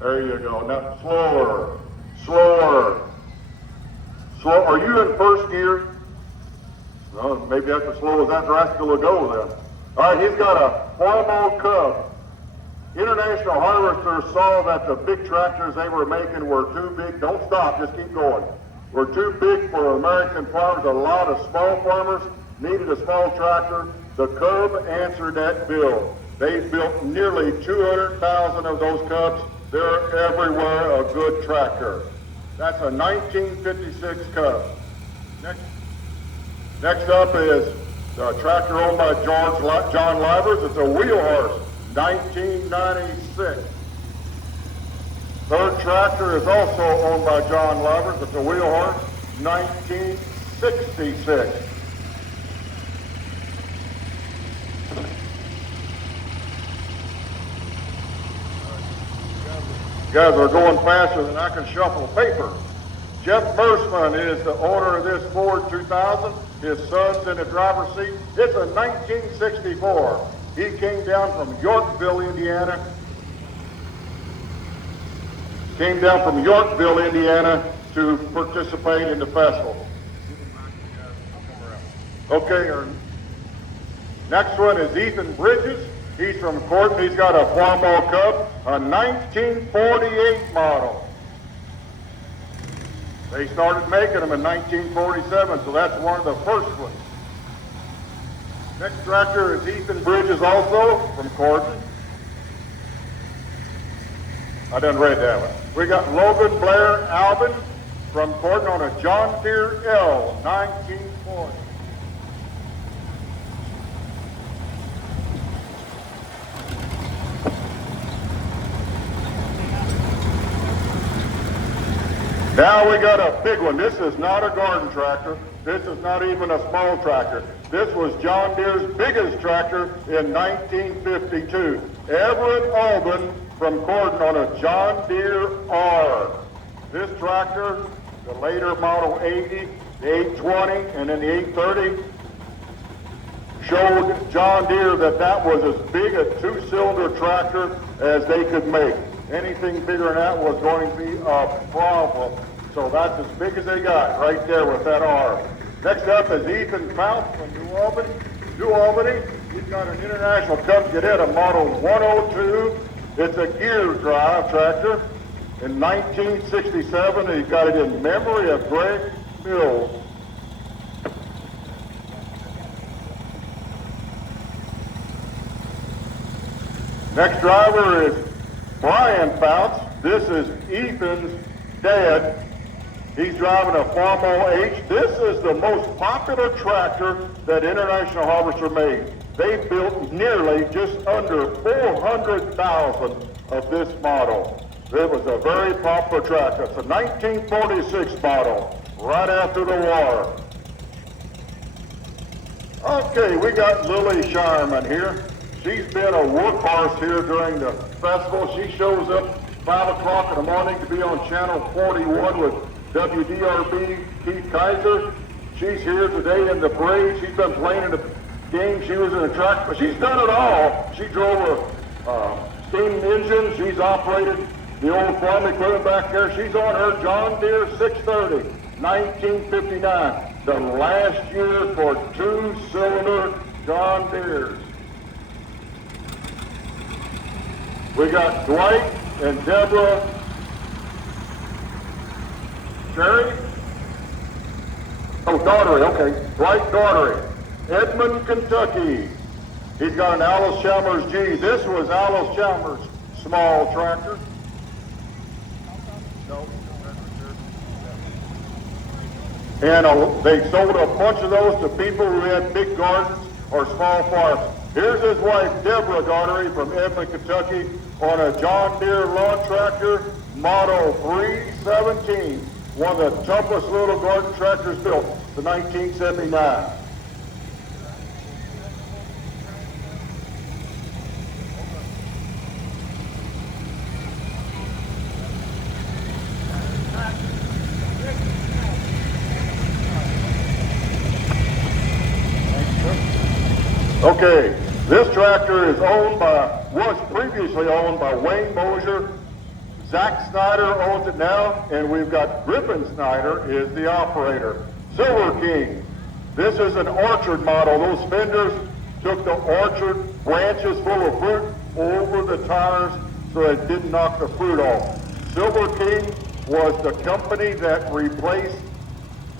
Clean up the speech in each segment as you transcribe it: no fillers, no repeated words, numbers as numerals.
There you go. Now slower, slower, slow. Are you in first gear? No, maybe that's as slow as that rascal will go then. All right, he's got a formal cub. International harvesters saw that the big tractors they were making were too big. Don't stop, just keep going. Were too big for American farmers. A lot of small farmers needed a small tractor. The Cub answered that bill. They built nearly 200,000 of those Cubs. They're everywhere, a good tractor. That's a 1956 Cub. Next up is the tractor owned by John Livers. It's a wheel horse, 1996. Third tractor is also owned by John Livers. It's a wheel horse, 1966. You guys are going faster than I can shuffle paper. Jeff Bursman is the owner of this Ford 2000. His son's in the driver's seat. It's a 1964. He came down from Yorkville, Indiana. To participate in the festival. Okay, our next one is Ethan Bridges. He's from Corton. He's got a Farmall Cub, a 1948 model. They started making them in 1947, so that's one of the first ones. Next tractor is Ethan Bridges, also from Corton. I done read that one. We got Logan Blair Albin from Corton on a John Deere L, 1940. Now we got a big one. This is not a garden tractor. This is not even a small tractor. This was John Deere's biggest tractor in 1952. Everett Albin from Corton on a John Deere R. This tractor, the later Model 80, the 820, and then the 830, showed John Deere that was as big a two-cylinder tractor as they could make. Anything bigger than that was going to be a problem. So that's as big as they got right there with that R. Next up is Ethan Fount from New Albany. He's got an International Cub Cadet, a Model 102. It's a gear drive tractor. In 1967, he got it in memory of Greg Mills. Next driver is Brian Founts. This is Ethan's dad. He's driving a Farmall H. This is the most popular tractor that International Harvester made. They built nearly just under 400,000 of this model. It was a very popular tractor. It's a 1946 model, right after the war. Okay, we got Lily Shireman here. She's been a workhorse here during the festival. She shows up 5 o'clock in the morning to be on Channel 41 with WDRB Keith Kaiser. She's here today in the parade. She's been playing in the game. She was in a track, but she's done it all. She drove a steam engine. She's operated the old farm equipment back there. She's on her John Deere 630, 1959. The last year for two-cylinder John Deeres. We got Dwight and Deborah Sherry. Oh, Daughtery, okay. Dwight Daughtery. Edmond, Kentucky. He's got an Alice Chalmers G. This was Alice Chalmers' small tractor. No. And they sold a bunch of those to people who had big gardens or small farms. Here's his wife, Deborah Daughtery from Edmond, Kentucky, on a John Deere lawn tractor, Model 317. One of the toughest little garden tractors built, the 1979. Okay, this tractor was previously owned by Wayne Mosier, Zach Snyder owns it now, and we've got Griffin Snyder is the operator. Silver King. This is an orchard model. Those fenders took the orchard branches full of fruit over the tires so it didn't knock the fruit off. Silver King was the company that replaced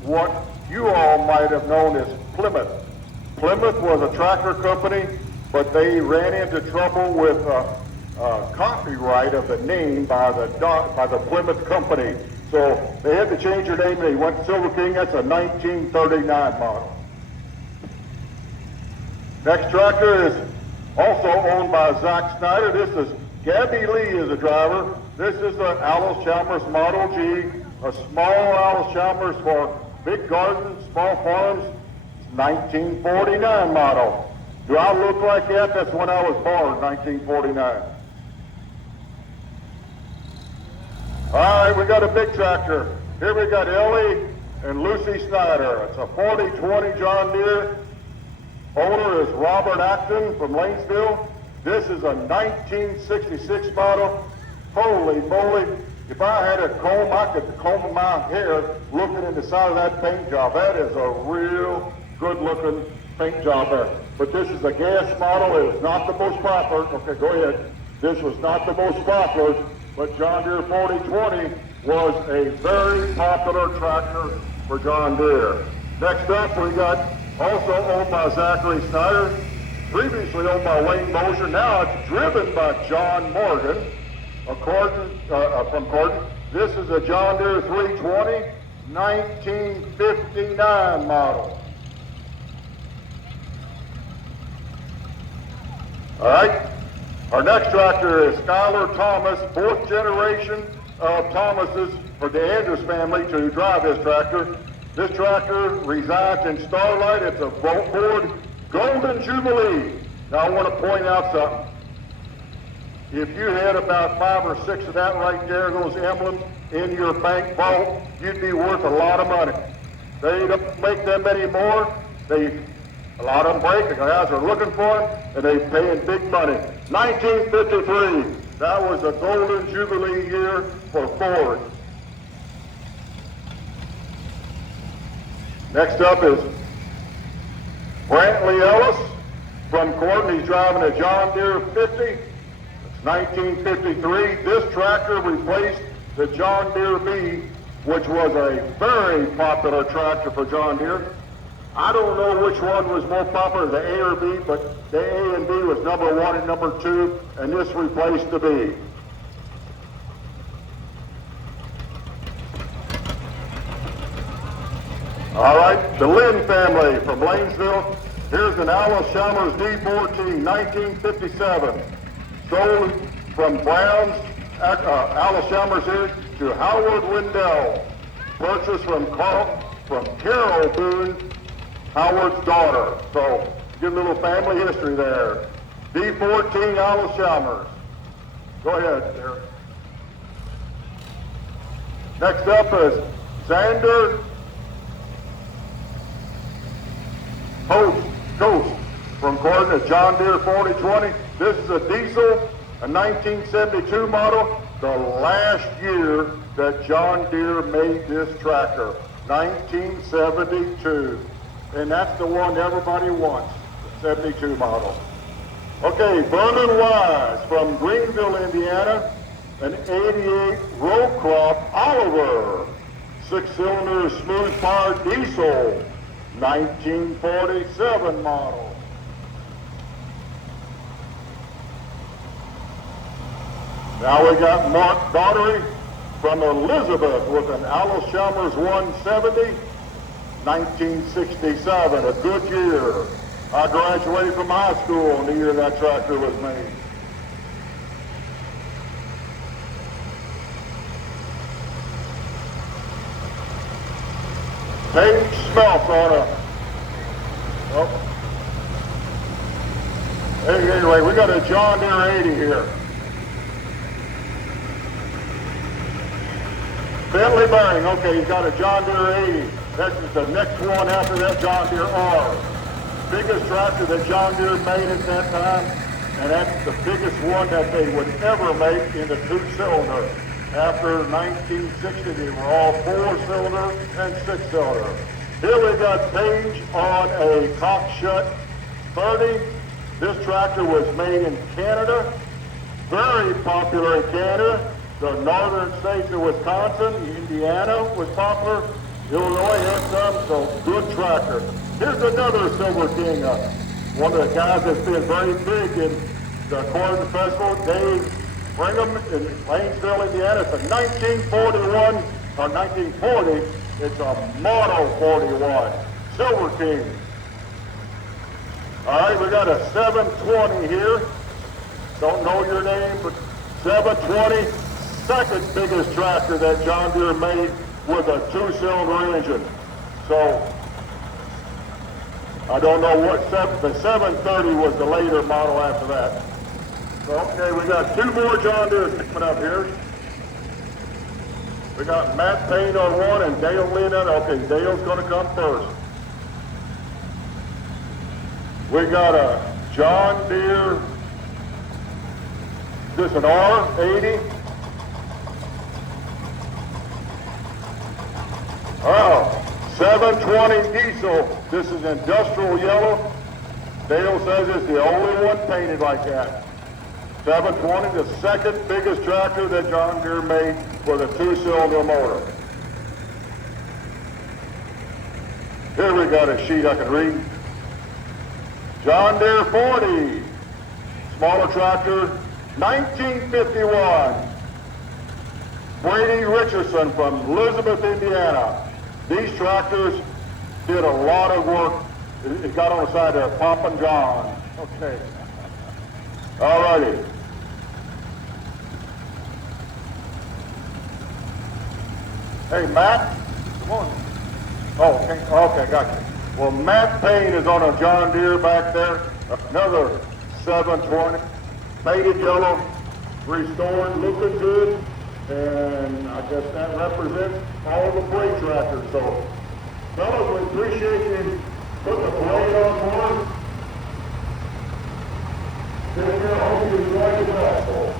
what you all might have known as Plymouth. Plymouth was a tractor company, but they ran into trouble with copyright of the name by the Plymouth company. So they had to change their name. They went to Silver King. That's a 1939 model. Next tractor is also owned by Zach Snyder. This is Gabby Lee is the driver. This is the Alice Chalmers Model G, a small Alice Chalmers for big gardens, small farms. It's 1949 model. Do I look like that? That's when I was born, 1949. All right, we got a big tractor. Here we got Ellie and Lucy Snyder. It's a 4020 John Deere. Owner is Robert Acton from Lanesville. This is a 1966 model. Holy moly, if I had a comb, I could comb my hair looking in the side of that paint job. That is a real good looking paint job there. But this is a gas model. It is not the most popular. Okay, go ahead. This was not the most popular, but John Deere 4020 was a very popular tractor for John Deere. Next up, we got also owned by Zachary Snyder, previously owned by Wayne Mosier. Now it's driven by John Morgan from Corden. This is a John Deere 320, 1959 model. All right, our next tractor is Skylar Thomas, fourth generation of Thomases for the Andrews family to drive this tractor. This tractor resides in Starlight. It's a Ford Golden Jubilee. Now I want to point out something. If you had about 5 or 6 of that right there, those emblems in your bank vault, you'd be worth a lot of money. They don't make them anymore. A lot of them break. The guys are looking for them, and they're paying big money. 1953. That was a Golden Jubilee year for Ford. Next up is Brantley Ellis from Corden. He's driving a John Deere 50. It's 1953. This tractor replaced the John Deere B, which was a very popular tractor for John Deere. I don't know which one was more popular, the A or B, but the A and B was number 1 and number 2, and this replaced the B. All right, the Lynn family from Lanesville. Here's an Alice Chalmers D14, 1957. Sold from Brown's, Alice Chalmers here to Howard Wendell. Purchased from Carol Boone, Howard's daughter. So, get a little family history there. D14 Alice Chalmers. Go ahead, Derek. Next up is Xander Coast from Corden, a John Deere 4020. This is a diesel, a 1972 model, the last year that John Deere made this tractor, 1972. And that's the one everybody wants, the 72 model. Okay, Vernon Wise from Greenville, Indiana, an 88 row crop Oliver, 6-cylinder smooth powered diesel, 1947 model. Now we got Mark Daughtery from Elizabeth with an Alice Chalmers 170, 1967, a good year. I graduated from high school in the year that tractor was made. Page Smelts on a, anyway, we got a John Deere 80 here. Bentley Bearing, okay, he's got a John Deere 80. That's the next one after that John Deere R. Biggest tractor that John Deere made at that time, and that's the biggest one that they would ever make in the 2-cylinder. After 1960, they were all 4-cylinder and 6-cylinder. Here we got Page on a cock-shut 30. This tractor was made in Canada, very popular in Canada. The northern states of Wisconsin, Indiana was popular. Illinois had some, so good tractor. Here's another Silver King, one of the guys that's been very big in the Corn Festival, Dave Brigham in Lanesville, Indiana. It's a 1941 or 1940. It's a Model 41 Silver King. All right, we got a 720 here. Don't know your name, but 720, second biggest tractor that John Deere made with a 2-cylinder engine. So I don't know what the 730 was the later model after that. So, okay, we got 2 more John Deeres coming up here. We got Matt Payne on one and Dale Lynn on. Okay, Dale's going to come first. We got a John Deere. This an R80. Oh, 720 diesel. This is industrial yellow. Dale says it's the only one painted like that. 720, the second biggest tractor that John Deere made with a 2-cylinder motor. Here we got a sheet I can read. John Deere 40, smaller tractor, 1951. Brady Richardson from Elizabeth, Indiana. These tractors did a lot of work. It got on the side there, Pop and John. Okay. All righty. Hey, Matt. Come on. Oh, okay, got you. Well, Matt Payne is on a John Deere back there. Another 720. Painted yellow, restored, looking good. And I guess that represents all the freight tractors. So, fellas, we appreciate you putting the parade on board. Take care. I hope you enjoy the festival.